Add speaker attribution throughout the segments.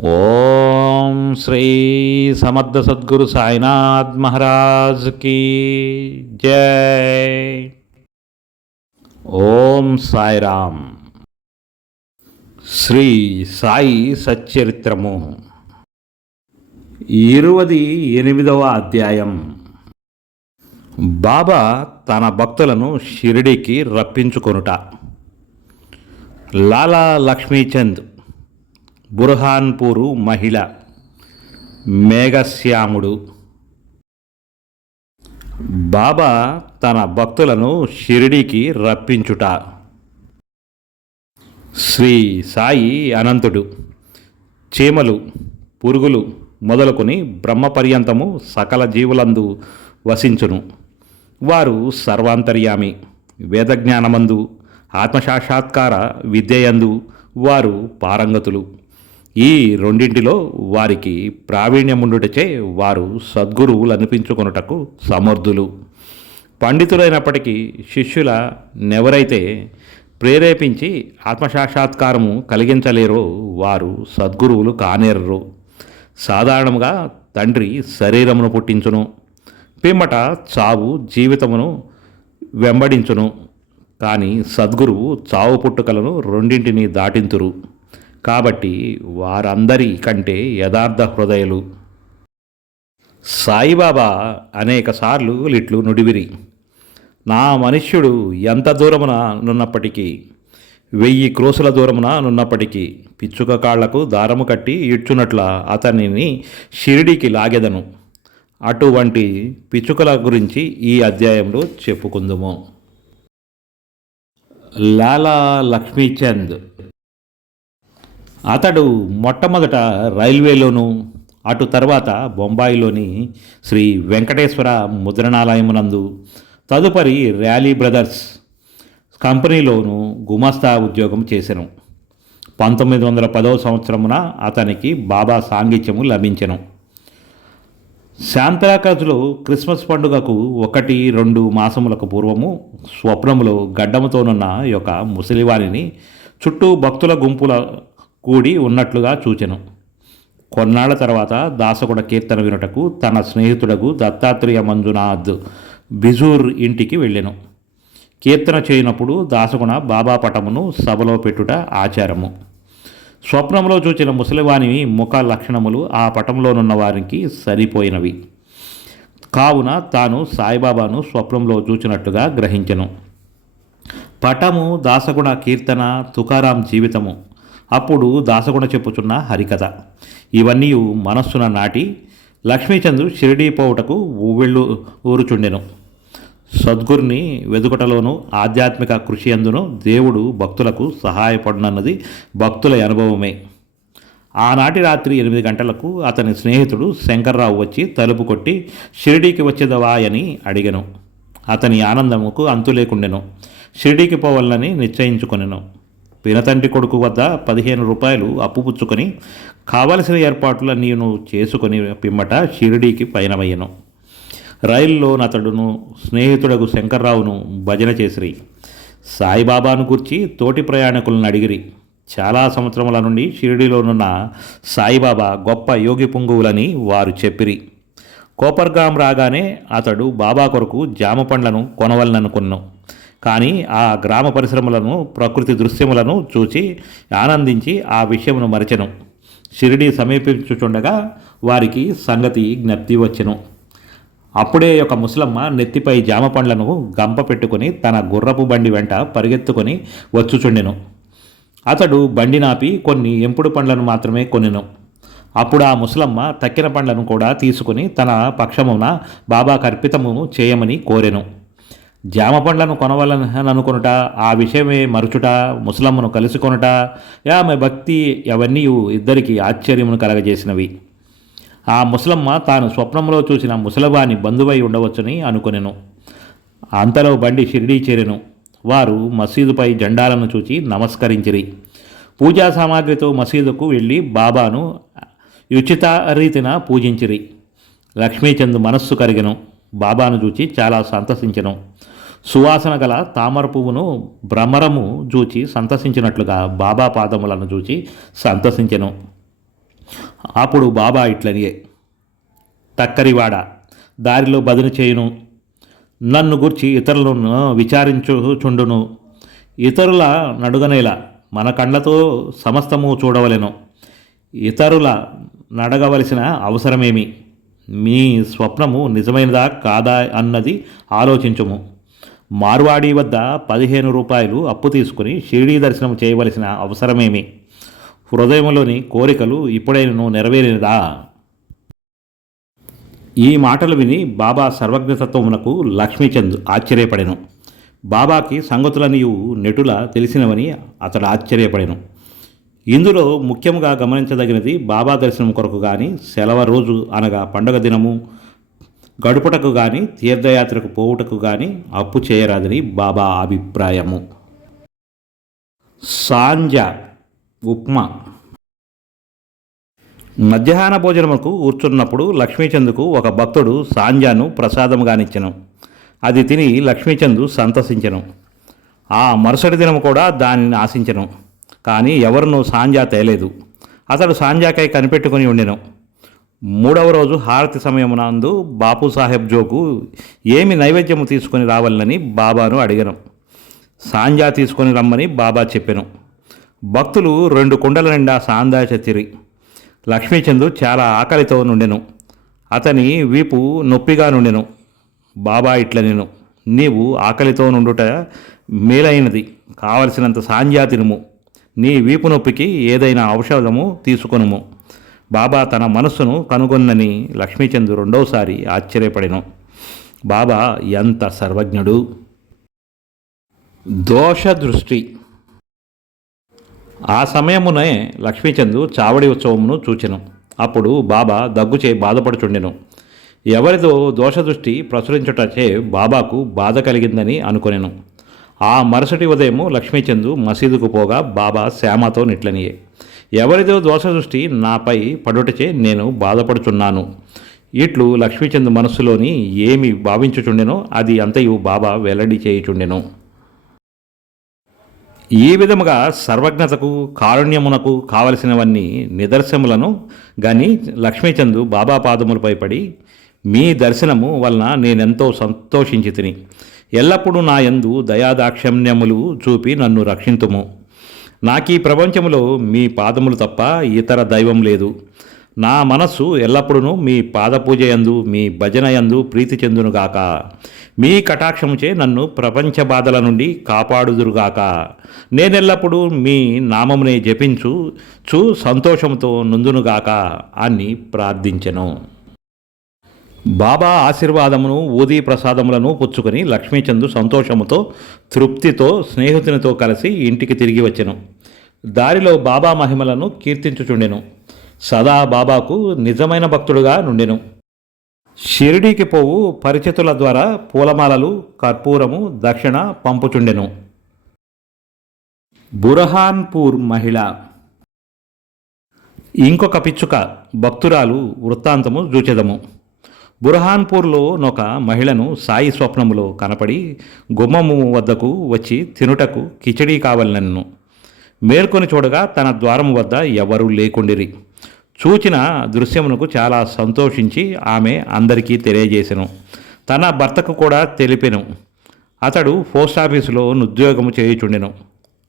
Speaker 1: ఓం శ్రీ సమర్థ సద్గురు సాయినాథ్ మహారాజ్కి జై. ఓం సాయిరామ్. శ్రీ సాయి సచ్చరిత్రము. ఇరువది ఎనిమిదవ అధ్యాయం. బాబా తన భక్తులను షిరిడీకి రప్పించుకొనుట. లాలా లక్ష్మీచంద్ బుర్హాన్పూరు మహిళ మేఘశ్యాముడు. బాబా తన భక్తులను షిరిడీకి రప్పించుట. శ్రీ సాయి అనంతుడు చీమలు పురుగులు మొదలుకొని బ్రహ్మపర్యంతము సకల జీవులందు వసించును. వారు సర్వాంతర్యామి వేదజ్ఞానమందు ఆత్మసాక్షాత్కార విద్యయందు వారు పారంగతులు. ఈ రెండింటిలో వారికి ప్రావీణ్యముండుటచే వారు సద్గురువులు అనిపించుకొనుటకు సమర్థులు. పండితులైనప్పటికీ శిష్యుల నెవరైతే ప్రేరేపించి ఆత్మసాక్షాత్కారము కలిగించలేరో వారు సద్గురువులు కానేరరు. సాధారణంగా తండ్రి శరీరమును పుట్టించును పిమ్మట చావు జీవితమును వెంబడించును కానీ సద్గురువు చావు పుట్టుకలను రెండింటిని దాటింతురు. కాబట్టి వారందరి కంటే యథార్థ హృదయులు. సాయిబాబా అనేకసార్లు లిట్లు నుడివిరి. నా మనుష్యుడు ఎంత దూరమున నున్నప్పటికీ వెయ్యి క్రోసుల దూరమున నున్నప్పటికీ పిచ్చుక కాళ్ళకు దారము కట్టి ఇడ్చునట్ల అతనిని షిరిడికి లాగెదను. అటువంటి పిచ్చుకల గురించి ఈ అధ్యాయంలో చెప్పుకుందుము. లాలా లక్ష్మీచంద్ అతడు మొట్టమొదట రైల్వేలోనూ అటు తర్వాత బొంబాయిలోని శ్రీ వెంకటేశ్వర ముద్రణాలయమునందు తదుపరి ర్యాలీ బ్రదర్స్ కంపెనీలోనూ గుమస్తా ఉద్యోగం చేసెను. పంతొమ్మిది వందల పదవ సంవత్సరమున అతనికి బాబా సాంగిత్యము లభించెను. శాంతరాకాజులు క్రిస్మస్ పండుగకు ఒకటి రెండు మాసములకు పూర్వము స్వప్నములో గడ్డముతోనున్న యొక్క ముసలివాణిని చుట్టూ భక్తుల గుంపుల కూడి ఉన్నట్లుగా చూచెను. కొన్నాళ్ళ తర్వాత దాసగుడ కీర్తన వినుటకు తన స్నేహితుడకు దత్తాత్రేయ మంజునాథ్ బిజూర్ ఇంటికి వెళ్ళెను. కీర్తన చేయనప్పుడు దాసగుణ బాబా పటమును సభలో పెట్టుట ఆచారము. స్వప్నంలో చూచిన ముసలివాని ముఖ లక్షణములు ఆ పటంలోనున్న వారికి సరిపోయినవి. కావున తాను సాయిబాబాను స్వప్నంలో చూచినట్టుగా గ్రహించెను. పటము దాసగుణ కీర్తన తుకారాం జీవితము అప్పుడు దాసగుణ చెప్పుచున్న హరికథ. ఇవన్నీ మనస్సున నాటి లక్ష్మీచంద్రు షిరిడీ పోవుటకు ఊవెళ్ళు ఊరుచుండెను. సద్గురిని వెదుకటలోను ఆధ్యాత్మిక కృషి అందును దేవుడు భక్తులకు సహాయపడునన్నది భక్తుల అనుభవమే. ఆనాటి రాత్రి ఎనిమిది గంటలకు అతని స్నేహితుడు శంకర్రావు వచ్చి తలుపు కొట్టి షిరిడీకి వచ్చేదవా అని అడిగను. అతని ఆనందముకు అంతు లేకుండెను షిరిడీకి పోవాలని నిశ్చయించుకొనెను. పినతండ్రి కొడుకు వద్ద పదిహేను రూపాయలు అప్పు పుచ్చుకొని కావలసిన ఏర్పాట్లు నేను చేసుకొని పిమ్మట షిరిడీకి పయనమయ్యను. రైల్లో అతడును స్నేహితుడకు శంకర్రావును భజన చేసిరి. సాయిబాబాను గుర్చి తోటి ప్రయాణికులను అడిగిరి. చాలా సంవత్సరముల నుండి షిరిడీలోనున్న సాయిబాబా గొప్ప యోగి పుంగువులని వారు చెప్పిరి. కోపర్గాం రాగానే అతడు బాబా కొరకు జామ పండ్లను కొనవలననుకున్నాం కానీ ఆ గ్రామ పరిశ్రమలను ప్రకృతి దృశ్యములను చూచి ఆనందించి ఆ విషయమును మరచెను. షిరిడి సమీపించుచుండగా వారికి సంగతి జ్ఞప్తి వచ్చెను. అప్పుడే ఒక ముసలమ్మ నెత్తిపై జామ పండ్లను గంప పెట్టుకుని తన గుర్రపు బండి వెంట పరిగెత్తుకొని వచ్చుచుండెను. అతడు బండి నాపి కొన్ని ఎంపుడు పండ్లను మాత్రమే కొనెను. అప్పుడు ఆ ముసలమ్మ తక్కిన పండ్లను కూడా తీసుకుని తన పక్షమున బాబా కర్పితము చేయమని కోరెను. జామ పండ్లను కొనవలని అనుకొనుట ఆ విషయమే మరుచుట ముసలమ్మను కలుసుకొనుట ఆమె భక్తి అవన్నీ ఇద్దరికి ఆశ్చర్యమును కలగజేసినవి. ఆ ముసలమ్మ తాను స్వప్నంలో చూసిన ముసలవాని బంధువై ఉండవచ్చని అనుకునేను. అంతలో బండి షిరిడీ చేరెను. వారు మసీదుపై జెండాలను చూచి నమస్కరించిరి. పూజా సామాగ్రితో మసీదుకు వెళ్ళి బాబాను ఉచిత రీతిన పూజించిరి. లక్ష్మీచంద్ మనస్సు కరిగెను. బాబాను చూచి చాలా సంతసించెను. సువాసన గల తామర పువ్వును భ్రమరము చూచి సంతసించినట్లుగా బాబా పాదములను చూచి సంతసించెను. అప్పుడు బాబా ఇట్లనియే టక్కరివాడ దారిలో బదులు చేయును. నన్ను గుర్చి ఇతరులను విచారించుచుండును. ఇతరుల నడుగనేలా మన కళ్ళతో సమస్తము చూడవలెను. ఇతరుల నడగవలసిన అవసరమేమి? మీ స్వప్నము నిజమైనదా కాదా అన్నది ఆలోచించుము. మార్వాడి వద్ద పదిహేను రూపాయలు అప్పు తీసుకుని షిరిడీ దర్శనం చేయవలసిన అవసరమేమి? హృదయంలోని కోరికలు ఇప్పుడైనను నెరవేరినదా? ఈ మాటలు విని బాబా సర్వజ్ఞతత్వమునకు లక్ష్మీచంద్ ఆశ్చర్యపడెను. బాబాకి సంగతులనియు నెటుల తెలిసినవని అతడు ఆశ్చర్యపడెను. ఇందులో ముఖ్యంగా గమనించదగినది బాబా దర్శనం కొరకు కానీ సెలవు రోజు అనగా పండుగ దినము గడుపుటకు కానీ తీర్థయాత్రకు పోవుటకు కానీ అప్పు చేయరాదని బాబా అభిప్రాయము. సాంజ ఉప్మా. మధ్యాహ్న భోజనముకు కూర్చున్నప్పుడు లక్ష్మీచందుకు ఒక భక్తుడు సాంజాను ప్రసాదముగానిచ్చెను. అది తిని లక్ష్మీచందు సంతసించెను. ఆ మరుసటి దినం కూడా దానిని ఆశించెను. కానీ ఎవరినూ సాంజా తేలేదు. అతడు సాంజాకై కనిపెట్టుకుని ఉండెను. మూడవ రోజు హారతి సమయమునందు బాపు సాహెబ్ జోకు ఏమి నైవేద్యము తీసుకొని రావాలని బాబాను అడిగాను. సాంజా తీసుకొని రమ్మని బాబా చెప్పాను. భక్తులు రెండు కుండల నిండా సాందా చతిరి. లక్ష్మీచందు చాలా ఆకలితో నుండెను. అతని వీపు నొప్పిగా నుండెను. బాబా ఇట్ల నేను నీవు ఆకలితో నుండుట మేలైనది. కావలసినంత సాంజా తినుము. నీ వీపు నొప్పికి ఏదైనా ఔషధము తీసుకొనుము. బాబా తన మనస్సును కనుగొన్నని లక్ష్మీచంద్ రెండోసారి ఆశ్చర్యపడెను. బాబా ఎంత సర్వజ్ఞుడు? దోష దృష్టి ఆ సమయమునే లక్ష్మీచందు చావడి ఉత్సవమును చూచెను. అప్పుడు బాబా దగ్గుచే బాధపడుచుండెను. ఎవరిదో దోషదృష్టి ప్రచురించుటచే బాబాకు బాధ కలిగిందని అనుకొనెను. ఆ మరుసటి ఉదయము లక్ష్మీచందు మసీదుకు పోగా బాబా శ్యామతో నిట్లనియే. ఎవరిదో దోష దృష్టి నాపై పడుటచే నేను బాధపడుచున్నాను. ఇట్లు లక్ష్మీచంద్ మనస్సులోని ఏమి భావించుచుండెనో అది అంతయు బాబా వెల్లడి చేయుచుండెను. ఈ విధముగా సర్వజ్ఞతకు కారుణ్యమునకు కావలసినవన్నీ నిదర్శములను గాని లక్ష్మీచందు బాబా పాదములపై పడి మీ దర్శనము వలన నేనెంతో సంతోషించి తిని ఎల్లప్పుడూ నా యందు దయాదాక్షమ్యములు చూపి నన్ను రక్షింతుము. నాకీ ప్రపంచములో మీ పాదములు తప్ప ఇతర దైవం లేదు. నా మనస్సు ఎల్లప్పుడూ మీ పాదపూజ యందు మీ భజన యందు ప్రీతి చెందునుగాక మీ కటాక్షముచే నన్ను ప్రపంచ బాధల నుండి కాపాడుదురుగాక నేనెల్లప్పుడూ మీ నామమునే జపించు చూ సంతోషంతో నుందునుగాక అని ప్రార్థించెను. బాబా ఆశీర్వాదమును ఊదీ ప్రసాదములను పుచ్చుకొని లక్ష్మీచందు సంతోషముతో తృప్తితో స్నేహితునితో కలిసి ఇంటికి తిరిగి వచ్చెను. దారిలో బాబా మహిమలను కీర్తించుచుండెను. సదా బాబాకు నిజమైన భక్తుడుగా నుండెను. షిరిడీకి పోవు పరిచితుల ద్వారా పూలమాలలు కర్పూరము దక్షిణ పంపుచుండెను. బురహాన్పూర్ మహిళ. ఇంకొక పిచ్చుక భక్తురాలు వృత్తాంతము చూచెదము బురహాన్పూర్లో నొక మహిళను సాయి స్వప్నములో కనపడి గుమ్మము వద్దకు వచ్చి తినుటకు కిచడీ కావాలనన్ను మేల్కొని చూడగా తన ద్వారము వద్ద ఎవరూ లేకుండిరి. చూచిన దృశ్యమునకు చాలా సంతోషించి ఆమె అందరికీ తెలియజేసెను. తన భర్తకు కూడా తెలిపెను. అతడు పోస్ట్ ఆఫీసులో ఉద్యోగము చేయుచుండెను.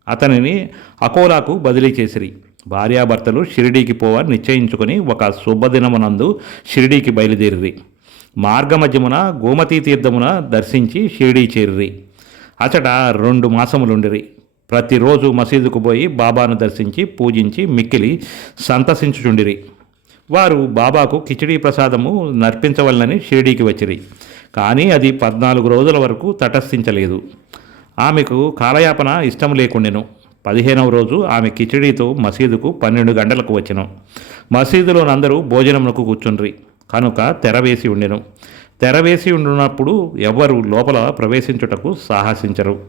Speaker 1: అతనిని అకోలాకు బదిలీ చేసిరి. భార్యాభర్తలు షిరిడీకి పోవ నిశ్చయించుకొని ఒక శుభదినమునందు షిరిడీకి బయలుదేరిరి. మార్గమధ్యమున గోమతీ తీర్థమున దర్శించి షిరిడీ చేరిరి. అచట రెండు మాసములుండిరి. ప్రతిరోజు మసీదుకు పోయి బాబాను దర్శించి పూజించి మిక్కిలి సంతసించుచుండిరి. వారు బాబాకు కిచిడీ ప్రసాదము నర్పించవలనని షిరిడీకి వచ్చిరి. కానీ అది పద్నాలుగు రోజుల వరకు తటస్థించలేదు. ఆమెకు కాలయాపన ఇష్టం లేకుండెను. పదిహేనవ రోజు ఆమె కిచిడీతో మసీదుకు పన్నెండు గంటలకు వచ్చెను. మసీదులోనందరూ భోజనమునకు కూర్చుండ్రి. కనుక తెరవేసి ఉండెను. తెరవేసి ఉండినప్పుడు ఎవ్వరు లోపల ప్రవేశించుటకు సాహసించరు.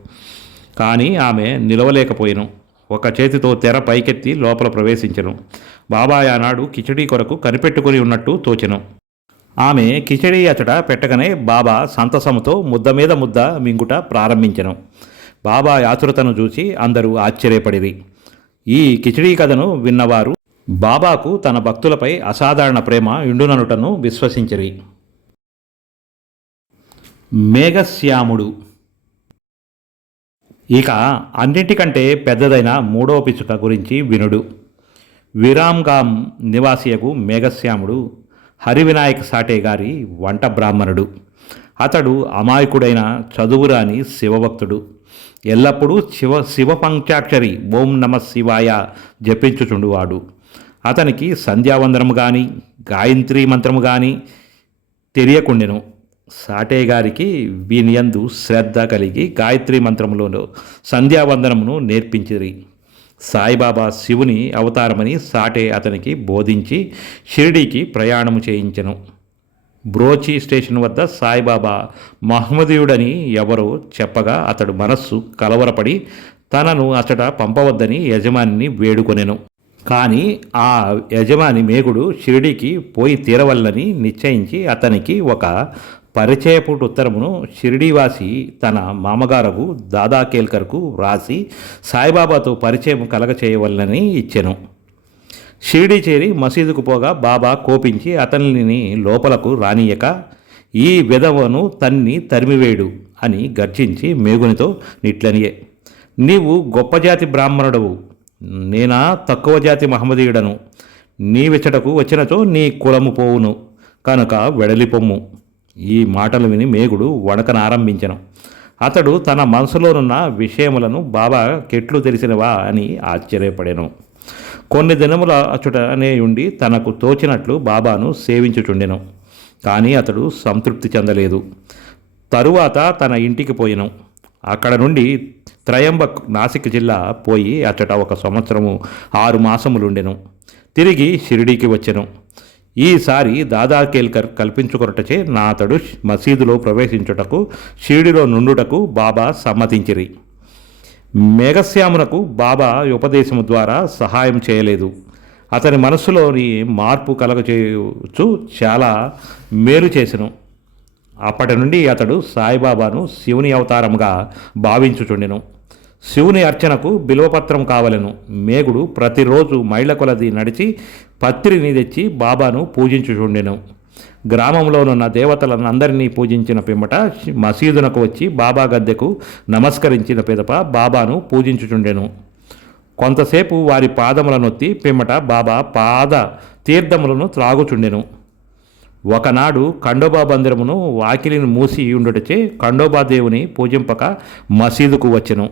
Speaker 1: కానీ ఆమె నిలవలేకపోయాను. ఒక చేతితో తెర పైకెత్తి లోపల ప్రవేశించెను. బాబాయ్ ఆనాడు కిచడీ కొరకు కనిపెట్టుకుని ఉన్నట్టు తోచెను. ఆమె కిచడీ అచట పెట్టగానే బాబా సంతసముతో ముద్ద మీద ముద్ద మింగుట ప్రారంభించెను. బాబా ఆతురతను చూసి అందరూ ఆశ్చర్యపడిరి. ఈ కిచడీ కథను విన్నవారు బాబాకు తన భక్తులపై అసాధారణ ప్రేమ ఇండుననుటను విశ్వసించిరి. మేఘశ్యాముడు. ఇక అన్నిటికంటే పెద్దదైన మూడవ పిచ్చుక గురించి వినుడు. విరామ్గాం నివాసియకు మేఘశ్యాముడు హరివినాయక సాటే గారి వంట బ్రాహ్మణుడు. అతడు అమాయకుడైన చదువురాని శివభక్తుడు. ఎల్లప్పుడూ శివ శివ పంచాక్షరి ఓం నమ శివాయ జపించుచుండువాడు. అతనికి సంధ్యావందనము కానీ గాయత్రి మంత్రము కానీ తెలియకుండెను. సాటే గారికి వీనియందు శ్రద్ధ కలిగి గాయత్రి మంత్రములో సంధ్యావందనమును నేర్పించిరి. సాయిబాబా శివుని అవతారమని సాటే అతనికి బోధించి షిరిడీకి ప్రయాణము చేయించెను. బ్రోచి స్టేషన్ వద్ద సాయిబాబా మహమ్మదీయుడని ఎవరో చెప్పగా అతడు మనస్సు కలవరపడి తనను అతడ పంపవద్దని యజమానిని వేడుకొనెను. కానీ ఆ యజమాని మేఘుడు షిరిడీకి పోయి తీరవల్లని నిశ్చయించి అతనికి ఒక పరిచయపుటి ఉత్తరమును షిరిడీవాసి తన మామగారకు దాదా కేల్కర్కు వ్రాసి సాయిబాబాతో పరిచయం కలగచేయవలనని ఇచ్చెను. షిరిడి చేరి మసీదుకు పోగా బాబా కోపించి అతనిని లోపలకు రానియక ఈ విధవను తన్ని తరిమివేడు అని గర్జించి మేగునితో నిట్లనియే. నీవు గొప్ప జాతి బ్రాహ్మణుడవు నేనా తక్కువ జాతి మహమ్మదీయుడను? నీవిచ్చటకు వచ్చినచో నీ కులము పోవును కనుక వెడలిపొమ్ము. ఈ మాటలు విని మేగుడు వణకనారంభించను. అతడు తన మనసులోనున్న విషయములను బాబా కెట్లు తెలిసినవా అని ఆశ్చర్యపడెను. కొన్ని దినముల అచుటనే ఉండి తనకు తోచినట్లు బాబాను సేవించుచుండెను. కానీ అతడు సంతృప్తి చెందలేదు. తరువాత తన ఇంటికి పోయిను. అక్కడ నుండి త్రయంబక్ నాసిక్ జిల్లా పోయి అచ్చట ఒక సంవత్సరము ఆరు మాసములుండెను. తిరిగి షిరిడీకి వచ్చెను. ఈసారి దాదా కేల్కర్ కల్పించుకొనటచే నా అతడు మసీదులో ప్రవేశించుటకు షిరిడిలో నుండుటకు బాబా సమ్మతించిరి. మేఘశ్యామునకు బాబా ఉపదేశము ద్వారా సహాయం చేయలేదు. అతని మనస్సులోని మార్పు కలగచేయచ్చు చాలా మేలు చేసెను. అప్పటి నుండి అతడు సాయిబాబాను శివుని అవతారంగా భావించుచుండెను. శివుని అర్చనకు బిల్వపత్రం కావలెను. మేగుడు ప్రతిరోజు మైళ్ళ కొలది నడిచి పత్రిని తెచ్చి బాబాను పూజించుచుండెను. గ్రామంలోనున్న దేవతలను అందరినీ పూజించిన పిమ్మట మసీదునకు వచ్చి బాబా గద్దెకు నమస్కరించిన పిదప బాబాను పూజించుచుండెను. కొంతసేపు వారి పాదముల నొత్తి పిమ్మట బాబా పాద తీర్థములను త్రాగుచుండెను. ఒకనాడు ఖండోబా బందిరమును వాకిలిని మూసి ఉండుటచే ఖండోబా దేవుని పూజింపక మసీదుకు వచ్చెను.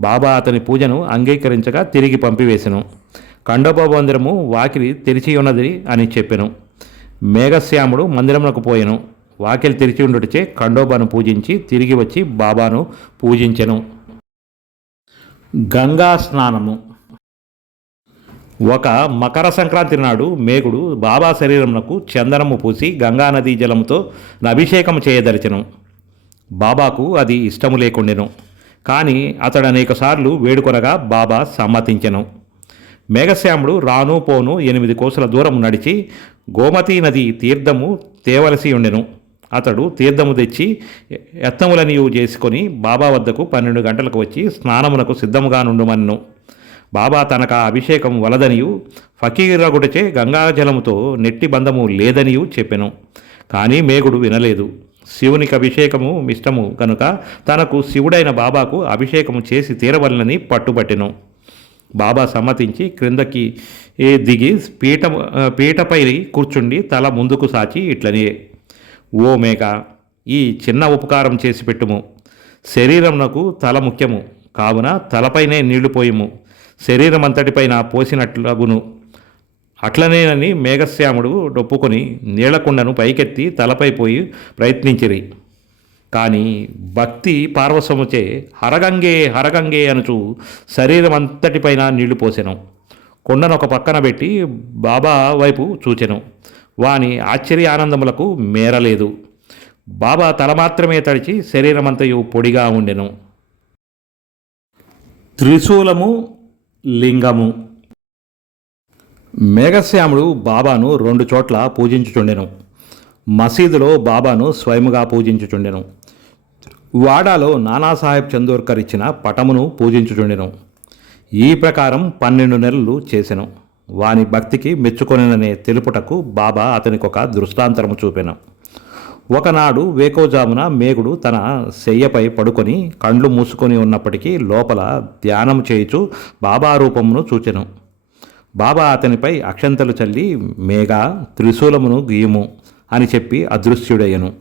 Speaker 1: బాబా అతని పూజను అంగీకరించగా తిరిగి పంపివేశను ఖండోబా మందిరము వాకిలి తెరిచి ఉన్నది అని చెప్పెను. మేఘశ్యాముడు మందిరమునకు పోయెను. వాకిలి తెరిచి ఉండుటచే ఖండోబాను పూజించి తిరిగి వచ్చి బాబాను పూజించెను. గంగా స్నానము. ఒక మకర సంక్రాంతి నాడు మేఘుడు బాబా శరీరమునకు చందనము పూసి గంగానదీ జలముతో అభిషేకం చేయదలిచను. బాబాకు అది ఇష్టము లేకుండెను. కానీ అతడు అనేకసార్లు వేడుకొనగా బాబా సమ్మతించెను. మేఘశ్యాముడు రాను పోను ఎనిమిది కోసల దూరం నడిచి గోమతీ నది తీర్థము తేవలసి ఉండెను. అతడు తీర్థము తెచ్చి ఎత్తములనియు చేసుకొని బాబా వద్దకు పన్నెండు గంటలకు వచ్చి స్నానమునకు సిద్ధముగా నుండుమన్ను బాబా తనక అభిషేకం వలదనియు ఫకీరగుడిచే గంగాజలముతో నెట్టి బంధము లేదనియు చెప్పెను. కానీ మేఘుడు వినలేదు. శివునికి అభిషేకము ఇష్టము కనుక తనకు శివుడైన బాబాకు అభిషేకము చేసి తీరవలనని పట్టుబట్టెను. బాబా సమ్మతించి క్రిందకి ఏ దిగి పీట పీటపై కూర్చుండి తల ముందుకు సాచి ఇట్లనే ఓ మేక ఈ చిన్న ఉపకారం చేసి పెట్టుము. శరీరంనకు తల ముఖ్యము. కావున తలపైనే నీళ్ళు పోయము. శరీరం అంతటిపైన పోసినట్లగును. అట్లనేనని మేఘశ్యాముడు డొప్పుకొని నీళ్ళకుండను పైకెత్తి తలపై పోయి ప్రయత్నించిరి. కానీ భక్తి పార్వసముచే హరగంగే హరగంగే అనుచు శరీరం అంతటిపైన నీళ్ళు పోసెను. కొండను ఒక పక్కన పెట్టి బాబా వైపు చూచెను. వాని ఆశ్చర్య ఆనందములకు మేరలేదు. బాబా తల మాత్రమే తడిచి శరీరమంతయు పొడిగా ఉండెను. త్రిశూలము లింగము. మేఘశ్యాముడు బాబాను రెండు చోట్ల పూజించుచుండెను. మసీదులో బాబాను స్వయముగా పూజించుచుండెను. వాడాలో నానాసాహెబ్ చందోర్కర్ ఇచ్చిన పటమును పూజించుచుండెను. ఈ ప్రకారం పన్నెండు నెలలు చేసెను. వాని భక్తికి మెచ్చుకొననే తెలుపుటకు బాబా అతనికొక దృష్టాంతరము చూపెను. ఒకనాడు వేకోజామున మేగుడు తన శయ్యపై పడుకొని కండ్లు మూసుకొని ఉన్నప్పటికీ లోపల ధ్యానం చేయుచు బాబా రూపమును చూచెను. బాబా అతనిపై అక్షంతలు చల్లి మేఘ త్రిశూలమును గీయము అని చెప్పి అదృశ్యుడయ్యను.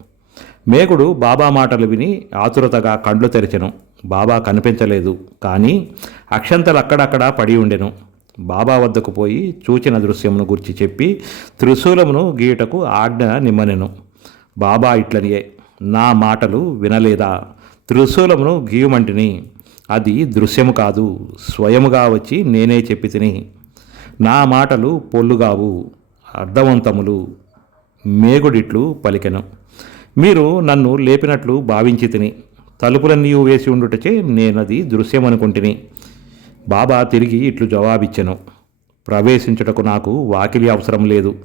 Speaker 1: మేఘుడు బాబా మాటలు విని ఆతురతగా కండ్లు తెరిచెను. బాబా కనిపించలేదు కానీ అక్షంతలు అక్కడక్కడ పడి ఉండెను. బాబా వద్దకు పోయి చూచిన దృశ్యమును గురించి చెప్పి త్రిశూలమును గీయుటకు ఆజ్ఞ నిమ్మనెను. బాబా ఇట్లనియే నా మాటలు వినలేదా? త్రిశూలమును గీయమంటిని. అది దృశ్యము కాదు స్వయముగా వచ్చి నేనే చెప్పి తిని నా మాటలు పొల్లుగావు అర్థవంతములు మేగుడిట్లు పలికెను. మీరు నన్ను లేపినట్లు భావించి తిని తలుపులన్నీ వేసి ఉండుటచే నేనది దృశ్యమనుకుంటుని. బాబా తిరిగి ఇట్లు జవాబిచ్చెను. ప్రవేశించుటకు నాకు వాకిలి అవసరం లేదు.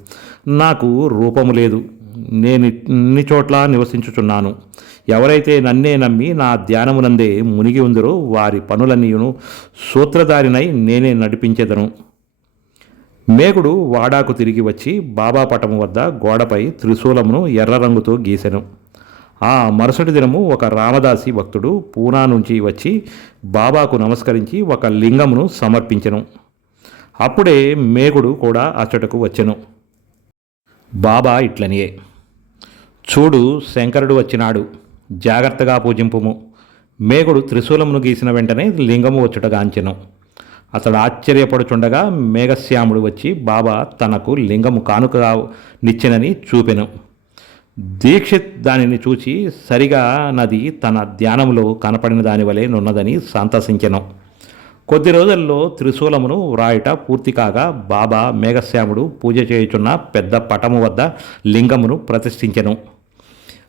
Speaker 1: నాకు రూపము లేదు. నేను ఇన్ని చోట్ల నివసించుచున్నాను. ఎవరైతే నన్నే నమ్మి నా ధ్యానమునందే మునిగి ఉందరో వారి పనులన్నీయును సూత్రధారినై నేనే నడిపించెదను. మేఘుడు వాడాకు తిరిగి వచ్చి బాబా పటము వద్ద గోడపై త్రిశూలమును ఎర్ర రంగుతో గీసెను. ఆ మరుసటి దినము ఒక రామదాసి భక్తుడు పూనా నుంచి వచ్చి బాబాకు నమస్కరించి ఒక లింగమును సమర్పించెను. అప్పుడే మేకుడు కూడా అచ్చటకు వచ్చెను. బాబా ఇట్లనియే. చూడు శంకరుడు వచ్చినాడు. జాగ్రత్తగా పూజింపుము. మేఘుడు త్రిశూలమును గీసిన వెంటనే లింగము వచ్చుటగాంచెను అతడు ఆశ్చర్యపడుచుండగా మేఘశ్యాముడు వచ్చి బాబా తనకు లింగము కానుకగా నిచ్చెనని చూపెను. దీక్షిత్ దానిని చూచి సరిగా నది తన ధ్యానములో కనపడిన దాని వలె నున్నదని సంతసించెను. కొద్ది రోజుల్లో త్రిశూలమును వ్రాయుట పూర్తి కాగా బాబా మేఘశ్యాముడు పూజ చేయుచున్న పెద్ద పటము వద్ద లింగమును ప్రతిష్ఠించెను.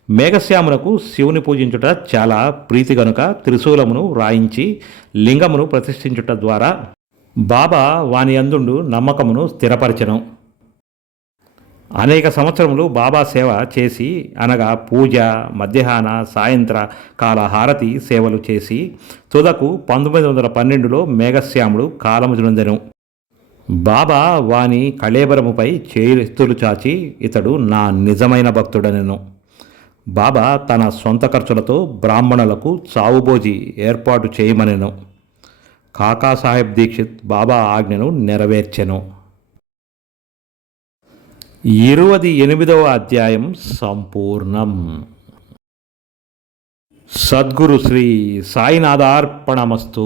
Speaker 1: మేఘశ్యామునకు శివుని పూజించుట చాలా ప్రీతి గనుక త్రిశూలమును వ్రాయించి లింగమును ప్రతిష్ఠించుట ద్వారా బాబా వాని అందుండు నమ్మకమును స్థిరపరచెను. అనేక సంవత్సరములు బాబా సేవ చేసి అనగా పూజ మధ్యాహ్న సాయంత్ర కాల హారతి సేవలు చేసి తుదకు పంతొమ్మిది వందల పన్నెండులో మేఘశ్యాముడు కాలముజునందెను బాబా వాని కళేబరముపై చేతులు చాచి ఇతడు నా నిజమైన భక్తుడనెను. బాబా తన సొంత ఖర్చులతో బ్రాహ్మణులకు చావుబోజి ఏర్పాటు చేయమనెను. కాకాసాహెబ్ దీక్షిత్ బాబా ఆజ్ఞను నెరవేర్చెను. ఇరవది ఎనిమిదవ అధ్యాయం సంపూర్ణం. సద్గురు శ్రీ సాయినాథార్పణమస్తు.